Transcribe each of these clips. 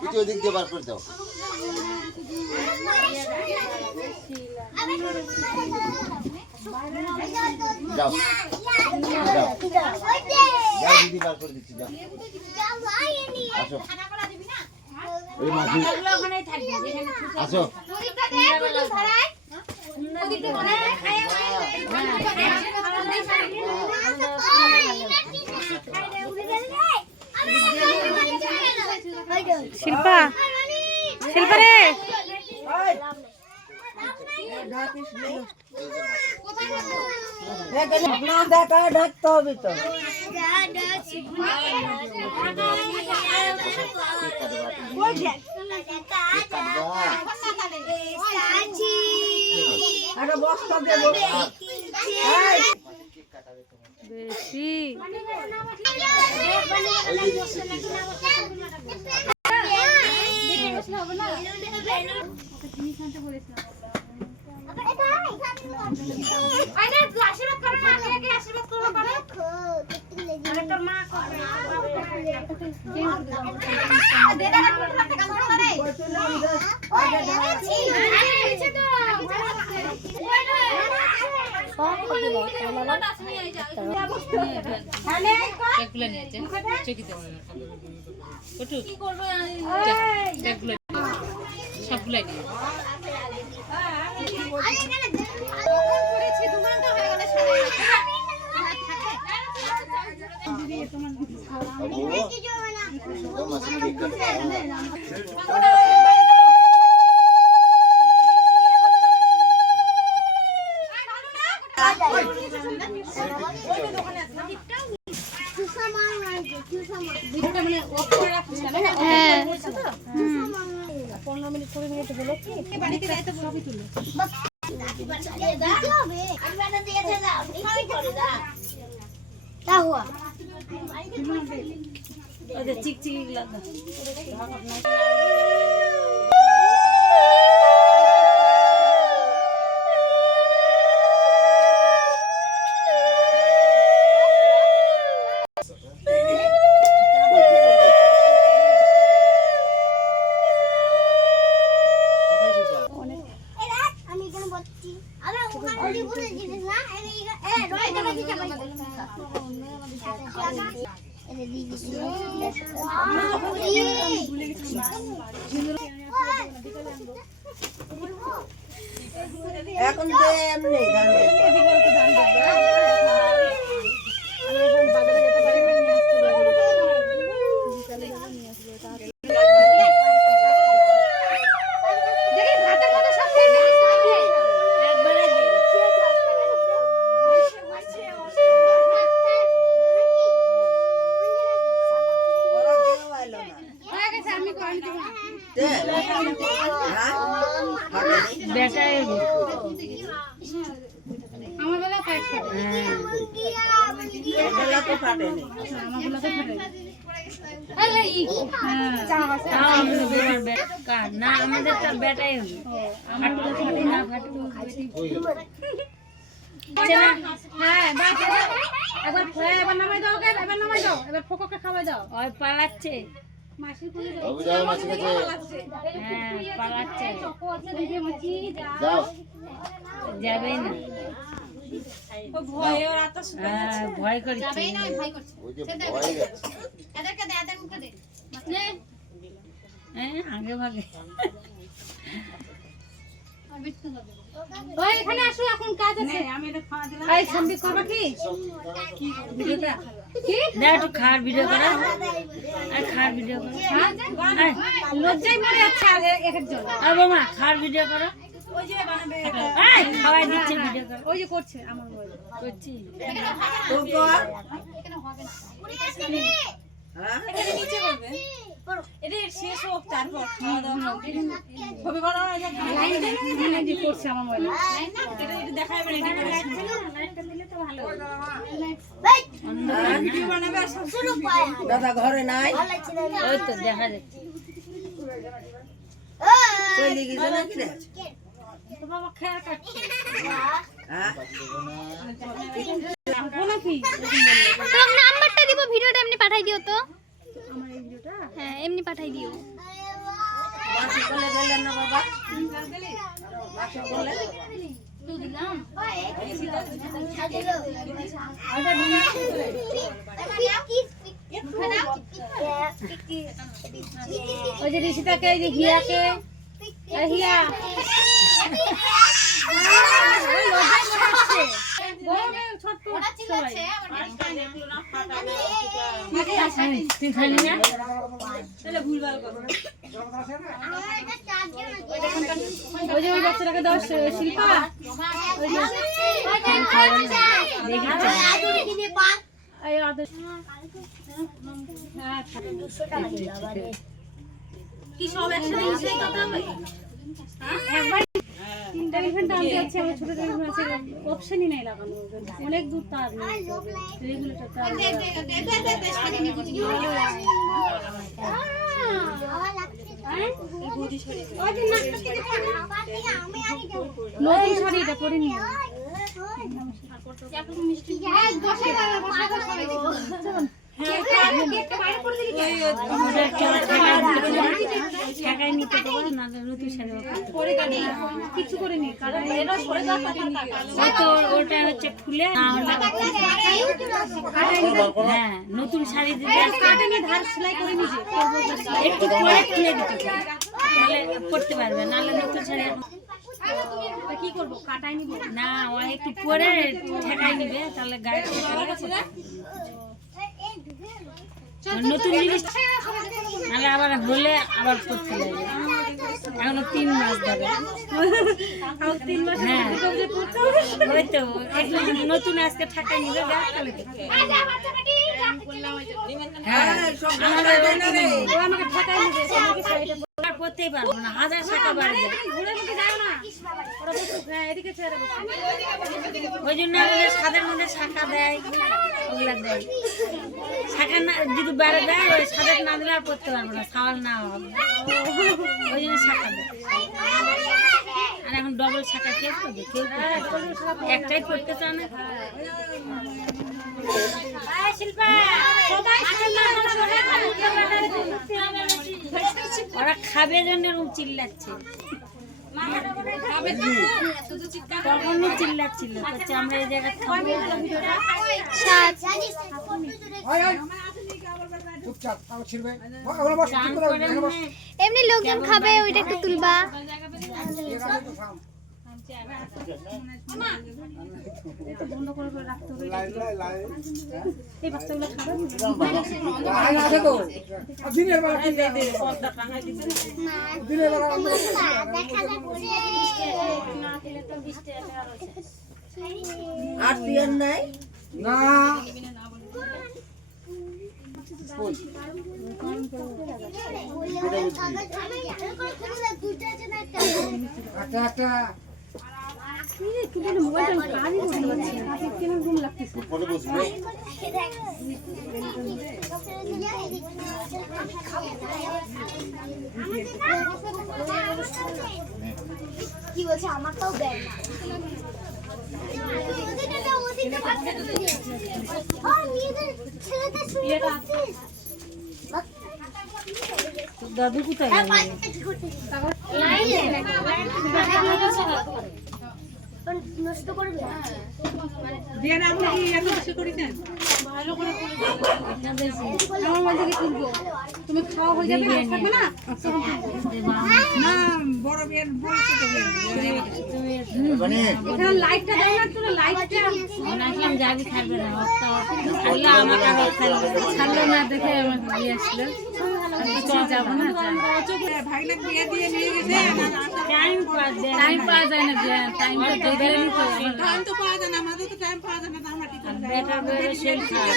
Video দিক দিয়ে বার করে দাও। যাও যাও যাও দিদি বার করে দিচ্ছি যাও আসো এই মাঝি আসো শিল্পা শিল্পা রে দেখা ঢাকতে হবে তো বস্তা দেবো বেশি চিকচিকি এখন তো এমনি না আমাদের তো বেটাই হলো আমার তো ফাটে না ফাটে তো হ্যাঁ একবার ফ্রাই এবার নামাই দাও এবার নামাই দাও এবার ফোককে খাওয়াই দাও ওই পালাচ্ছে মাসি কোলে যাও যাও মাসি কাছে হ্যাঁ পালাচ্ছে যাও যাবে না ও ভয়ে ওর আত্মা শুকিয়ে যাচ্ছে ভয় করছে যাবেই না ভয় করছে ওই যে ভয় যাচ্ছে এদেরকে দে এদের মুখে দে নে আগে ভাগে ওই এখানে আসো এখন কাজ আছে আমি এটা খাওয়া দিলাম এই সম্বি করবে কি ভিডিওটা কি দাও একটু খার ভিডিও করো আর খার ভিডিও করো লজ্জায় মরে যাচ্ছে একজন আর বাবা খার ভিডিও করো ওই যে বানাবে এই খাওয়াই দিচ্ছে ভিডিও করো ওই যে করছে আমার মোবাইল করছি তো কর এখানে হবে না হ্যাঁ এখানে নিচে করবে এটা শেষ হোক তারপর খাওয়া দাওয়া হবে বড় লাইন দিয়ে করছে আমার মোবাইল লাইন না এটা দেখাবে রেডি করে লাইনটা দিলে তো ভালো ভিডিও বানাবে আর সব শুরু দাদা ঘরে নাই ওই তো দেখা যাচ্ছে চলে গেছে নাকি রে তো বাবা খেয়াল কাটছে হ্যাঁ রাখবো নাকি কি তোর নাম্বারটা দিব, ভিডিওটা এমনি পাঠাই দিও তো। আমার এই ভিডিওটা হ্যাঁ এমনি পাঠাই দিও। মাসি বলে গেলেন না বাবা, মাসি বলে ওই যে ঋষিতাকে, এই যে হিয়াকে, এই হিয়া ওই যে ওই বাচ্চাটাকে দাও শিল্পা, কি সব একসাথে মিশে কথা হবে? একবার তিনটা ইভেন্ট আনতে যাচ্ছে, আমার ছোট টেলিফোন আছে, অপশনই নাই লাগানো, অনেক দূর তার নেই, রেগুলেটর তার। নতুন শাড়ি এটা পরে নিয়ে কিছু করে নি, ওটা হচ্ছে খুলে হ্যাঁ নতুন শাড়ি কাটেনি, ধার সেলাই করে নিজে একটু পরে খুলে দিতে তাহলে করতে পারবে, নাহলে নতুন শাড়ি কি করবো, কাটাই নিব না, ও একটু পরে ঠেকাই নিবে, তাহলে গায়ে নতুন জিনিস নাহলে আবার হলে আবার করতে লাগবে। এখনো 3 মাস ধরে, 3 মাস হ্যাঁ ওই তো নতুন আজকে ঠেকাই নিবে, আমাকে ঠেকাই নিবে, করতেই পারবো না, 1000 টাকা বাড়বে, ওই জন্য সাদের মধ্যে শাখা দেয়, ওগুলা দেয়, শাখা না যদি বাড়ে দেয়, ওই সাদের না দিলে আর পড়তে পারবো না, সাওয়াল না হবে, ওই জন্য শাখা দেয়। আর এখন ডবল শাখা কেউ করবে, কেউ একটাই পড়তে চায় না। ওরা খাবে জন্য চিল্লাচ্ছে, তখনও চিল্লাচ্ছিল, আমরা এই জায়গায় খাবো। এমনি লোকজন খাবে, ওইটা একটু তুলবা। বন্ধ করে রাখতে হবে, এই বাচ্চাগুলো খাবে আর পিয়ার নাই না কি বলছে, আমাকেও দেয় না। দাদু কোথায় গেল? নষ্ট করবে তুমি খাওয়া হয়ে যাবে, থাকবে না এখানে লাইটটা দাও না, তুমি লাইটটা আসলাম, যাবি খাবে না, ছাড়লো আমাকে, ছাড়লো না দেখে আমাকে দিয়ে আসলো, যাবো না, টাইম পাওয়া যায় না, টাইম তো পাওয়া যায় না, আমাদের তো টাইম পাওয়া যায় না,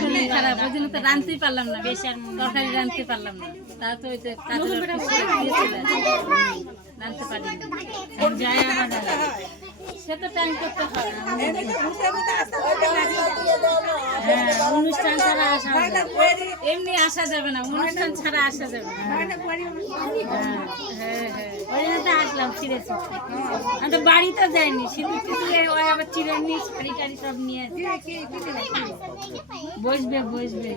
শরীর খারাপ, ওই জন্য তো রাঁধতেই পারলাম না, বেশার তরকারি রাঁধতে পারলাম না, তা তো ওই তো রাঁধতে পারি যাই, আমার সে তো টাইম করতে হয়, হ্যাঁ অনুষ্ঠান ছাড়া আসা এমনি আসা যাবে না, অনুষ্ঠান ছাড়া আসা যাবে না, হ্যাঁ হ্যাঁ ওই জন্য তো আসলাম, ফিরেছি, আমি তো বাড়িতে যাইনি, সিঁদুর টিঁদুর আবার চিড়ে নিয়ে শাড়ি টাড়ি সব নিয়ে বসবে বসবে